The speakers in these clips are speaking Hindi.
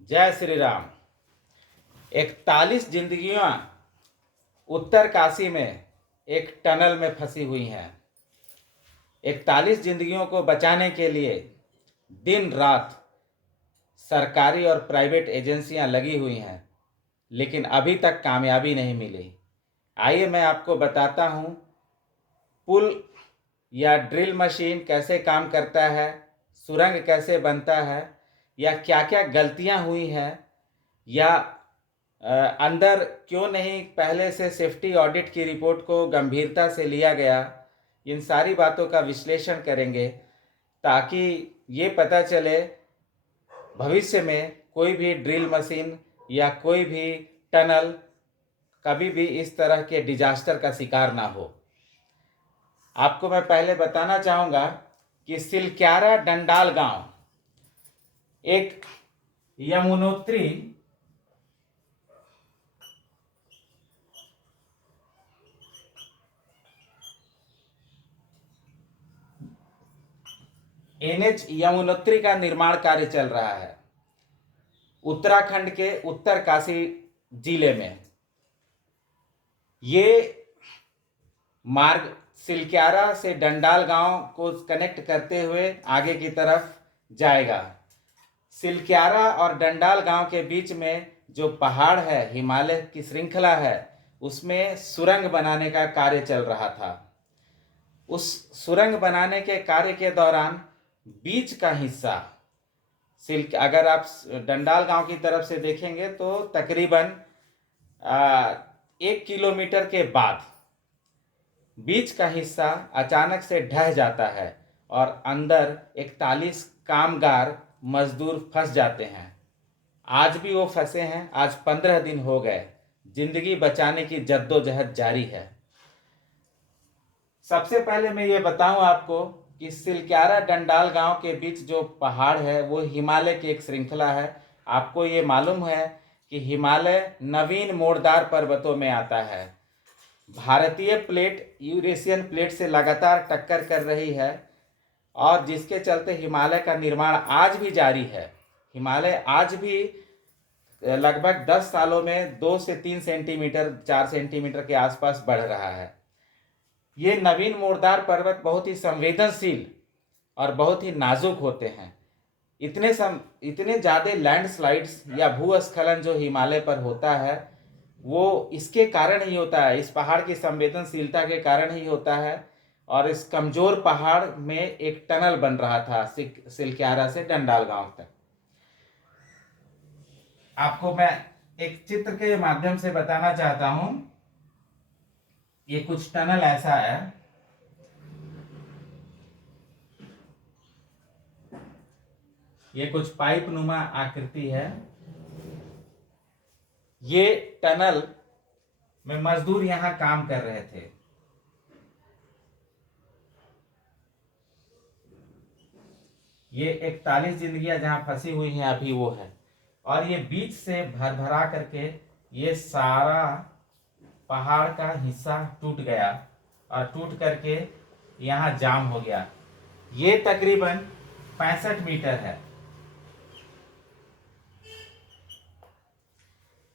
जय श्री राम। 41 जिंदगियां उत्तर काशी में एक टनल में फंसी हुई हैं। 41 जिंदगियों को बचाने के लिए दिन रात सरकारी और प्राइवेट एजेंसियां लगी हुई हैं, लेकिन अभी तक कामयाबी नहीं मिली। आइए मैं आपको बताता हूं पुल या ड्रिल मशीन कैसे काम करता है, सुरंग कैसे बनता है, या क्या क्या गलतियां हुई हैं, या अंदर क्यों नहीं पहले से सेफ्टी ऑडिट की रिपोर्ट को गंभीरता से लिया गया। इन सारी बातों का विश्लेषण करेंगे ताकि ये पता चले भविष्य में कोई भी ड्रिल मशीन या कोई भी टनल कभी भी इस तरह के डिजास्टर का शिकार ना हो। आपको मैं पहले बताना चाहूँगा कि सिलक्यारा डंडाल गांव एक यमुनोत्री NH यमुनोत्री का निर्माण कार्य चल रहा है उत्तराखंड के उत्तरकाशी जिले में। ये मार्ग सिलक्यारा से डंडाल गांव को कनेक्ट करते हुए आगे की तरफ जाएगा। सिलक्यारा और डंडाल गांव के बीच में जो पहाड़ है, हिमालय की श्रृंखला है, उसमें सुरंग बनाने का कार्य चल रहा था। उस सुरंग बनाने के कार्य के दौरान बीच का हिस्सा अगर आप डंडाल गांव की तरफ से देखेंगे तो तकरीबन 1 किलोमीटर के बाद बीच का हिस्सा अचानक से ढह जाता है और अंदर 41 कामगार मजदूर फंस जाते हैं। आज भी वो फंसे हैं। आज 15 दिन हो गए। जिंदगी बचाने की जद्दोजहद जारी है। सबसे पहले मैं ये बताऊं आपको कि सिलक्यारा डंडाल गांव के बीच जो पहाड़ है वो हिमालय की एक श्रृंखला है। आपको ये मालूम है कि हिमालय नवीन मोड़दार पर्वतों में आता है। भारतीय प्लेट यूरेशियन प्लेट से लगातार टक्कर कर रही है और जिसके चलते हिमालय का निर्माण आज भी जारी है। हिमालय आज भी लगभग 10 सालों में 2 से 3 सेंटीमीटर 4 सेंटीमीटर के आसपास बढ़ रहा है। ये नवीन मोड़दार पर्वत बहुत ही संवेदनशील और बहुत ही नाजुक होते हैं। इतने ज़्यादा लैंडस्लाइड्स या भूस्खलन जो हिमालय पर होता है वो इसके कारण ही होता है, इस पहाड़ की संवेदनशीलता के कारण ही होता है। और इस कमजोर पहाड़ में एक टनल बन रहा था सिलक्यारा से डंडाल गांव तक। आपको मैं एक चित्र के माध्यम से बताना चाहता हूं। ये कुछ टनल ऐसा है। ये कुछ पाइप नुमा आकृति है। ये टनल में मजदूर यहां काम कर रहे थे। ये 41 जिंदगियां जहां फंसी हुई हैं अभी वो है। और ये बीच से भरभरा करके ये सारा पहाड़ का हिस्सा टूट गया और टूट करके यहाँ जाम हो गया। ये तकरीबन 65 मीटर है।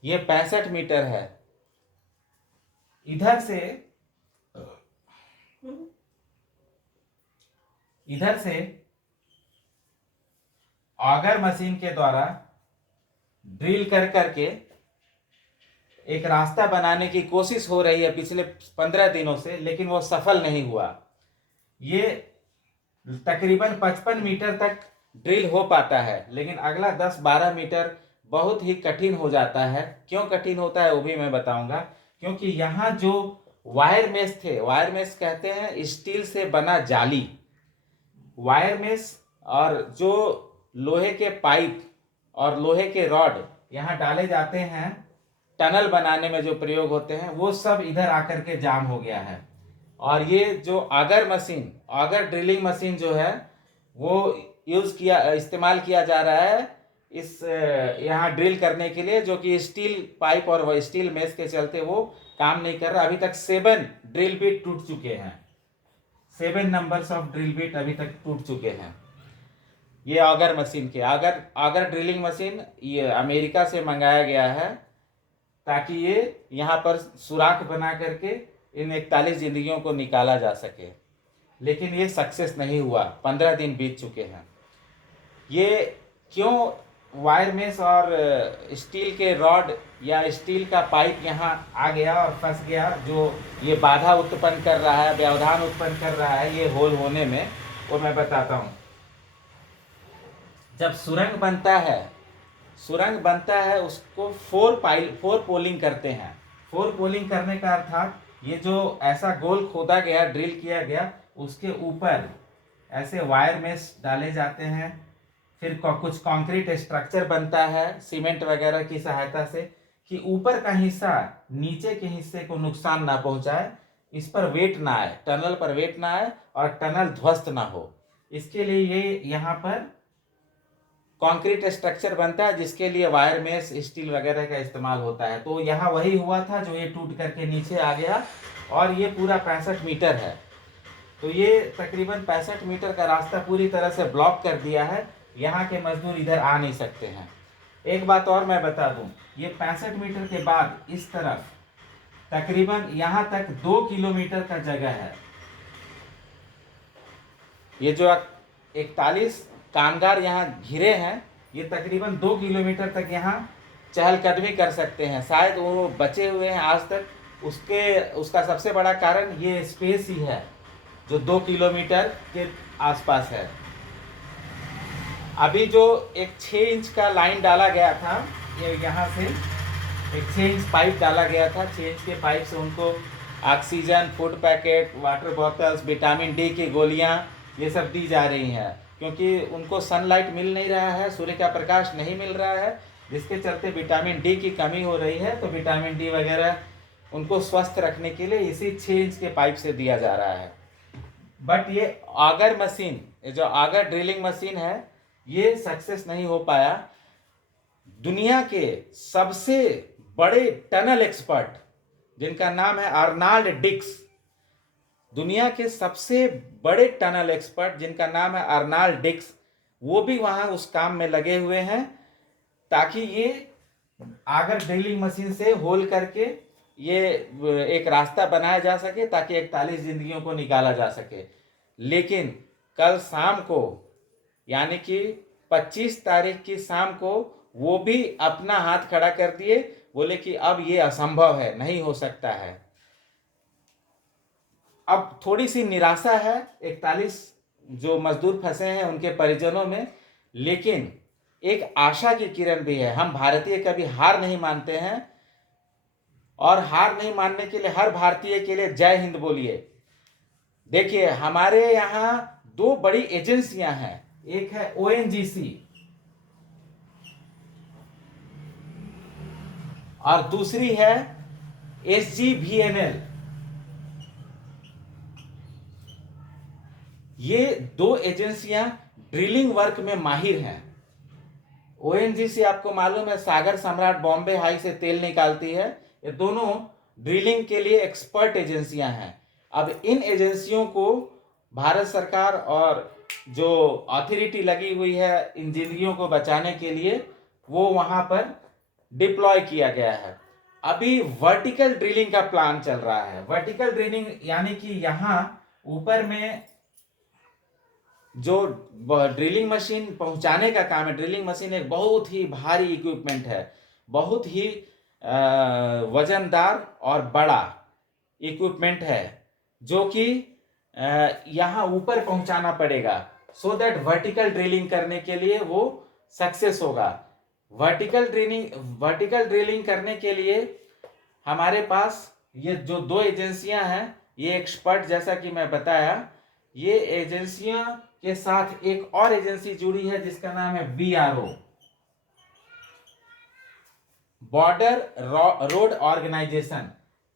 ये 65 मीटर है। इधर से ऑगर मशीन के द्वारा ड्रिल कर करके एक रास्ता बनाने की कोशिश हो रही है पिछले 15 दिनों से, लेकिन वो सफल नहीं हुआ। ये तकरीबन 55 मीटर तक ड्रिल हो पाता है, लेकिन अगला 10-12 मीटर बहुत ही कठिन हो जाता है। क्यों कठिन होता है वो भी मैं बताऊंगा। क्योंकि यहाँ जो वायर मेश थे, वायर मेश कहते हैं स्टील से बना जाली, वायर मेश और जो लोहे के पाइप और लोहे के रॉड यहाँ डाले जाते हैं टनल बनाने में जो प्रयोग होते हैं, वो सब इधर आकर के जाम हो गया है। और ये जो ऑगर ड्रिलिंग मशीन जो है वो इस्तेमाल किया जा रहा है इस यहाँ ड्रिल करने के लिए, जो कि स्टील पाइप और स्टील मेश के चलते वो काम नहीं कर रहा। अभी तक 7 ड्रिल बिट टूट चुके हैं। 7 नंबर्स ऑफ ड्रिल बिट अभी तक टूट चुके हैं। ये ऑगर मशीन के ऑगर ऑगर ड्रिलिंग मशीन ये अमेरिका से मंगाया गया है, ताकि ये यहाँ पर सुराख बना करके इन 41 जिंदगियों को निकाला जा सके। लेकिन ये सक्सेस नहीं हुआ, 15 दिन बीत चुके हैं। ये क्यों वायर मेस और स्टील के रॉड या स्टील का पाइप यहाँ आ गया और फंस गया, जो ये बाधा उत्पन्न कर रहा है, व्यवधान उत्पन्न कर रहा है ये होल होने में, वो मैं बताता हूँ। जब सुरंग बनता है उसको फोर पोलिंग करते हैं। फोर पोलिंग करने का अर्थात ये जो ऐसा गोल खोदा गया, ड्रिल किया गया, उसके ऊपर ऐसे वायर मेश डाले जाते हैं। फिर कुछ कंक्रीट स्ट्रक्चर बनता है सीमेंट वगैरह की सहायता से, कि ऊपर का हिस्सा नीचे के हिस्से को नुकसान ना पहुंचाए, इस पर वेट ना आए, टनल पर वेट ना आए और टनल ध्वस्त ना हो। इसके लिए ये यहाँ पर कंक्रीट स्ट्रक्चर बनता है, जिसके लिए वायर मेश स्टील वगैरह का इस्तेमाल होता है। तो यहाँ वही हुआ था जो ये टूट करके नीचे आ गया, और ये पूरा 65 मीटर है। तो ये तकरीबन 65 मीटर का रास्ता पूरी तरह से ब्लॉक कर दिया है, यहाँ के मजदूर इधर आ नहीं सकते हैं। एक बात और मैं बता दूं, ये 65 मीटर के बाद इस तरफ तकरीबन यहाँ तक 2 किलोमीटर का जगह है। ये जो 41 कामगार यहाँ घिरे हैं, ये तकरीबन 2 किलोमीटर तक यहाँ चहलकदमी कर सकते हैं। शायद वो बचे हुए हैं आज तक, उसका सबसे बड़ा कारण ये स्पेस ही है जो 2 किलोमीटर के आसपास है। अभी जो एक 6 इंच का लाइन डाला गया था, ये यहाँ से एक 6 इंच पाइप डाला गया था। 6 इंच के पाइप से उनको oxygen, food packet, water bottles, vitamin D की गोलियाँ ये सब दी जा रही हैं, क्योंकि उनको सनलाइट मिल नहीं रहा है, सूर्य का प्रकाश नहीं मिल रहा है, जिसके चलते विटामिन डी की कमी हो रही है। तो विटामिन डी वगैरह उनको स्वस्थ रखने के लिए इसी 6 इंच के पाइप से दिया जा रहा है। बट ये ऑगर मशीन, जो ऑगर ड्रिलिंग मशीन है, ये सक्सेस नहीं हो पाया। दुनिया के सबसे बड़े टनल एक्सपर्ट, जिनका नाम है अर्नाल्ड डिक्स, दुनिया के सबसे बड़े टनल एक्सपर्ट जिनका नाम है अर्नाल्ड डिक्स, वो भी वहां उस काम में लगे हुए हैं, ताकि ये आगर ड्रिलिंग मशीन से होल करके ये एक रास्ता बनाया जा सके, ताकि 41 जिंदगियों को निकाला जा सके। लेकिन कल शाम को, यानी कि 25 तारीख की शाम को, वो भी अपना हाथ खड़ा कर दिए, बोले कि अब ये असंभव है, नहीं हो सकता है। अब थोड़ी सी निराशा है 41 जो मजदूर फंसे हैं उनके परिजनों में, लेकिन एक आशा की किरण भी है। हम भारतीय कभी हार नहीं मानते हैं, और हार नहीं मानने के लिए हर भारतीय के लिए जय हिंद बोलिए। देखिए, हमारे यहाँ 2 बड़ी एजेंसियां हैं, एक है ONGC और दूसरी है SGVNL। ये 2 एजेंसियां ड्रिलिंग वर्क में माहिर हैं। ONGC आपको मालूम है सागर सम्राट बॉम्बे हाई से तेल निकालती है। ये दोनों ड्रिलिंग के लिए एक्सपर्ट एजेंसियां हैं। अब इन एजेंसियों को भारत सरकार और जो अथॉरिटी लगी हुई है इन जिंदगियों को बचाने के लिए, वो वहां पर डिप्लॉय किया गया है। अभी वर्टिकल ड्रिलिंग का प्लान चल रहा है। वर्टिकल ड्रिलिंग यानी कि यहाँ ऊपर में जो ड्रिलिंग मशीन पहुंचाने का काम है। ड्रिलिंग मशीन एक बहुत ही भारी इक्विपमेंट है, बहुत ही वजनदार और बड़ा इक्विपमेंट है, जो कि यहाँ ऊपर पहुंचाना पड़ेगा, सो दैट वर्टिकल ड्रिलिंग करने के लिए वो सक्सेस होगा। वर्टिकल ड्रिलिंग करने के लिए हमारे पास ये जो 2 एजेंसियां हैं, ये एक्सपर्ट, जैसा कि मैं बताया, ये एजेंसियां के साथ एक और एजेंसी जुड़ी है जिसका नाम है BRO, बॉर्डर रोड ऑर्गेनाइजेशन।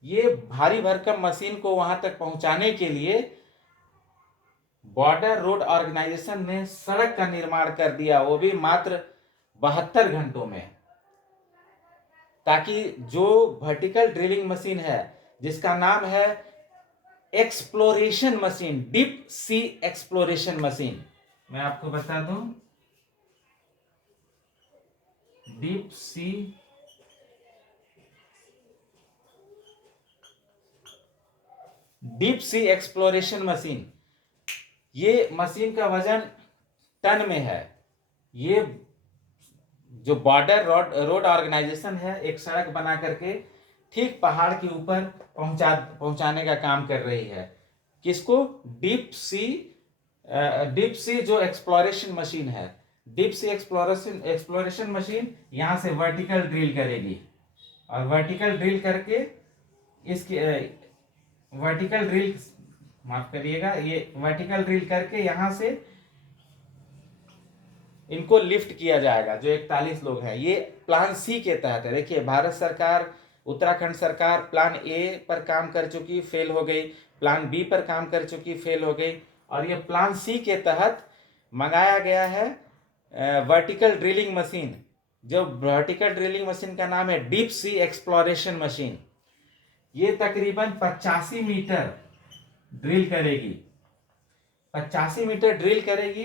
ये भारी भरकम मशीन को वहां तक पहुंचाने के लिए बॉर्डर रोड ऑर्गेनाइजेशन ने सड़क का निर्माण कर दिया, वो भी मात्र 72 घंटों में, ताकि जो वर्टिकल ड्रिलिंग मशीन है जिसका नाम है exploration machine, deep sea exploration machine, मैं आपको बता दूं, डीप सी एक्सप्लोरेशन मशीन। ये मशीन का वजन टन में है। ये जो बॉर्डर रोड ऑर्गेनाइजेशन है, एक सड़क बना करके ठीक पहाड़ के ऊपर पहुंचाने का काम कर रही है। किसको? डीप सी जो एक्सप्लोरेशन मशीन है, डीप सी एक्सप्लोरेशन मशीन यहां से वर्टिकल ड्रिल करेगी, और वर्टिकल ड्रिल करके इसके वर्टिकल ड्रिल, माफ करिएगा, ये वर्टिकल ड्रिल करके यहां से इनको लिफ्ट किया जाएगा। जो 41 लोग हैं, ये प्लान सी के तहत है। देखिए, भारत सरकार, उत्तराखंड सरकार प्लान ए पर काम कर चुकी, फेल हो गई, प्लान बी पर काम कर चुकी, फेल हो गई, और ये प्लान सी के तहत मंगाया गया है वर्टिकल ड्रिलिंग मशीन। जो वर्टिकल ड्रिलिंग मशीन का नाम है डीप सी एक्सप्लोरेशन मशीन। ये तकरीबन 85 मीटर ड्रिल करेगी, 85 मीटर ड्रिल करेगी,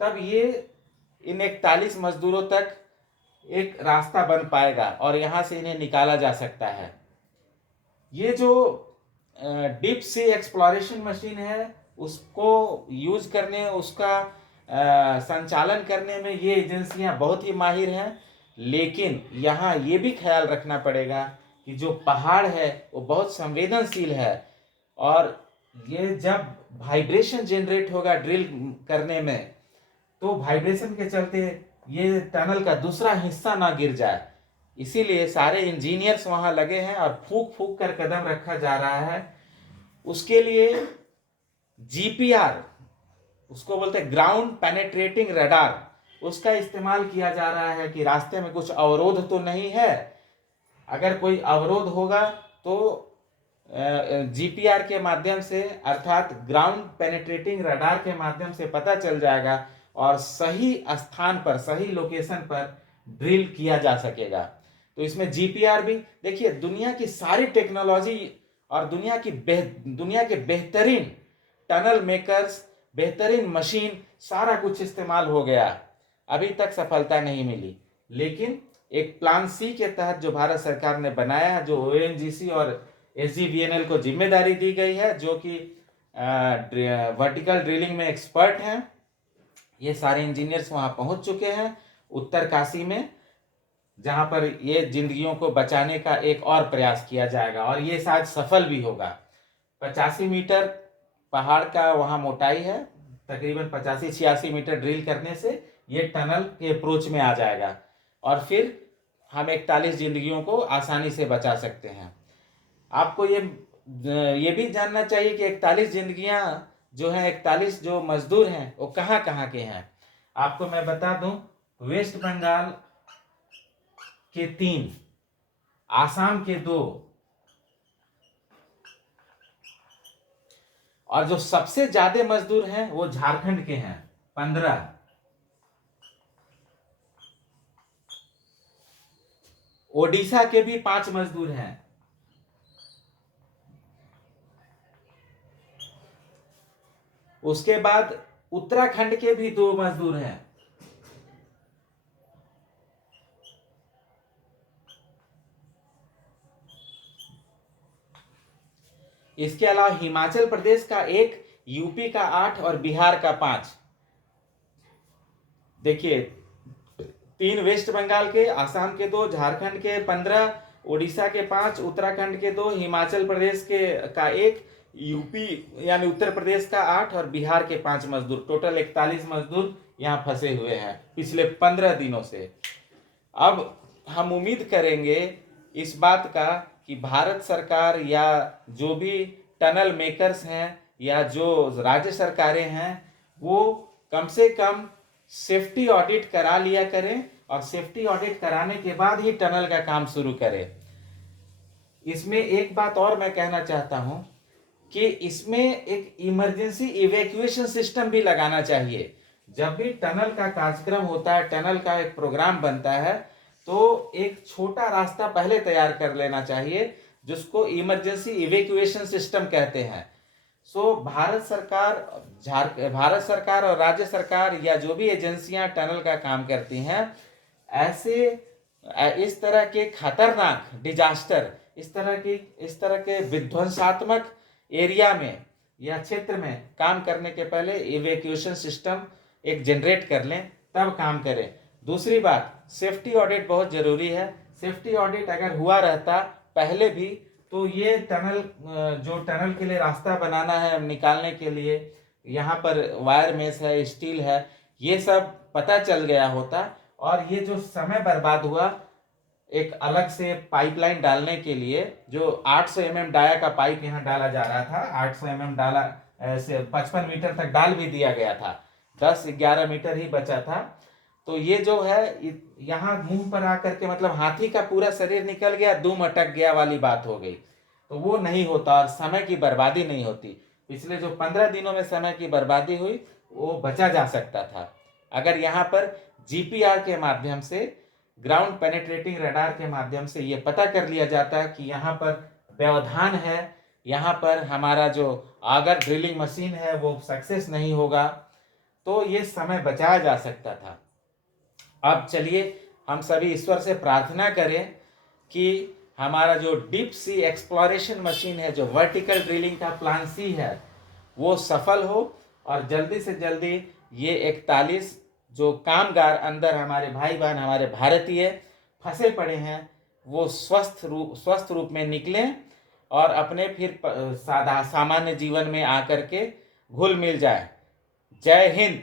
तब ये इन 41 मजदूरों तक एक रास्ता बन पाएगा और यहां से इन्हें निकाला जा सकता है। ये जो डीप सी एक्सप्लोरेशन मशीन है, उसको यूज करने, उसका संचालन करने में ये एजेंसियां बहुत ही माहिर हैं। लेकिन यहाँ ये भी ख्याल रखना पड़ेगा कि जो पहाड़ है वो बहुत संवेदनशील है, और ये जब वाइब्रेशन जनरेट होगा ड्रिल करने में, तो वाइब्रेशन के चलते ये टनल का दूसरा हिस्सा ना गिर जाए। इसीलिए सारे इंजीनियर्स वहां लगे हैं और फूंक फूंक कर कदम रखा जा रहा है। उसके लिए जीपीआर, उसको बोलते हैं ग्राउंड पेनेट्रेटिंग रडार, उसका इस्तेमाल किया जा रहा है कि रास्ते में कुछ अवरोध तो नहीं है। अगर कोई अवरोध होगा तो जीपीआर के माध्यम से, अर्थात ग्राउंड पेनेट्रेटिंग रडार के माध्यम से पता चल जाएगा और सही स्थान पर, सही लोकेशन पर ड्रिल किया जा सकेगा। तो इसमें जीपीआर भी, देखिए, दुनिया की सारी टेक्नोलॉजी और दुनिया के बेहतरीन टनल मेकर्स, बेहतरीन मशीन, सारा कुछ इस्तेमाल हो गया, अभी तक सफलता नहीं मिली। लेकिन एक प्लान सी के तहत जो भारत सरकार ने बनाया है, जो ओएनजीसी और एसजीवीएनएल को जिम्मेदारी दी गई है, जो कि वर्टिकल ड्रिलिंग में एक्सपर्ट हैं, ये सारे इंजीनियर्स वहां पहुंच चुके हैं उत्तरकाशी में, जहां पर ये जिंदगियों को बचाने का एक और प्रयास किया जाएगा, और ये शायद सफल भी होगा। 85 मीटर पहाड़ का वहां मोटाई है, तकरीबन 85-86 मीटर ड्रिल करने से ये टनल के अप्रोच में आ जाएगा, और फिर हम 41 जिंदगियों को आसानी से बचा सकते हैं। आपको ये भी जानना चाहिए कि 41 जिंदगियां जो हैं, 41 जो मजदूर हैं, वो कहाँ कहाँ के हैं। आपको मैं बता दूं, वेस्ट बंगाल के 3, आसाम के 2, और जो सबसे ज्यादा मजदूर हैं वो झारखंड के हैं, 15। ओडिशा के भी 5 मजदूर हैं। उसके बाद उत्तराखंड के भी 2 मजदूर हैं। इसके अलावा हिमाचल प्रदेश का 1, यूपी का 8 और बिहार का 5। देखिए, 3 वेस्ट बंगाल के, आसाम के 2, झारखंड के 15, उड़ीसा के 5, उत्तराखंड के 2, हिमाचल प्रदेश का 1, यूपी यानी उत्तर प्रदेश का 8 और बिहार के 5 मजदूर, टोटल 41 मजदूर यहाँ फंसे हुए हैं पिछले 15 दिनों से। अब हम उम्मीद करेंगे इस बात का कि भारत सरकार या जो भी टनल मेकर्स हैं या जो राज्य सरकारें हैं, वो कम से कम सेफ्टी ऑडिट करा लिया करें, और सेफ्टी ऑडिट कराने के बाद ही टनल का काम शुरू करें। इसमें एक बात और मैं कहना चाहता हूं कि इसमें एक इमरजेंसी इवैक्यूएशन सिस्टम भी लगाना चाहिए। जब भी टनल का कार्यक्रम होता है, टनल का एक प्रोग्राम बनता है, तो एक छोटा रास्ता पहले तैयार कर लेना चाहिए, जिसको इमरजेंसी इवैक्यूएशन सिस्टम कहते हैं। सो भारत सरकार और राज्य सरकार या जो भी एजेंसियां टनल का काम करती हैं, ऐसे इस तरह के खतरनाक डिजास्टर, इस तरह के विध्वंसात्मक एरिया में या क्षेत्र में काम करने के पहले इवैक्यूएशन सिस्टम एक जनरेट कर लें, तब काम करें। दूसरी बात, सेफ्टी ऑडिट बहुत ज़रूरी है। सेफ्टी ऑडिट अगर हुआ रहता पहले भी, तो ये टनल, जो टनल के लिए रास्ता बनाना है निकालने के लिए, यहाँ पर वायर मेश है, स्टील है, ये सब पता चल गया होता। और ये जो समय बर्बाद हुआ एक अलग से पाइपलाइन डालने के लिए, जो 800 mm डाया का पाइप यहाँ डाला जा रहा था, 800 mm डाला, ऐसे 55 मीटर तक डाल भी दिया गया था, 10-11 मीटर ही बचा था। तो ये जो है यहाँ मुंह पर आकर के, मतलब हाथी का पूरा शरीर निकल गया, दुम अटक गया वाली बात हो गई। तो वो नहीं होता और समय की बर्बादी नहीं होती। पिछले जो 15 दिनों में समय की बर्बादी हुई वो बचा जा सकता था अगर यहाँ पर जीपीआर के माध्यम से, ग्राउंड पेनेट्रेटिंग रडार के माध्यम से ये पता कर लिया जाता है कि यहाँ पर व्यवधान है, यहाँ पर हमारा जो आगर ड्रिलिंग मशीन है वो सक्सेस नहीं होगा, तो ये समय बचाया जा सकता था। अब चलिए हम सभी ईश्वर से प्रार्थना करें कि हमारा जो डीप सी एक्सप्लोरेशन मशीन है, जो वर्टिकल ड्रिलिंग का प्लान सी है, वो सफल हो और जल्दी से जल्दी ये 41 जो कामगार अंदर हमारे भाई बहन, हमारे भारतीय फंसे पड़े हैं, वो स्वस्थ रूप में निकलें और अपने फिर सामान्य जीवन में आकर के घुल मिल जाए। जय हिंद।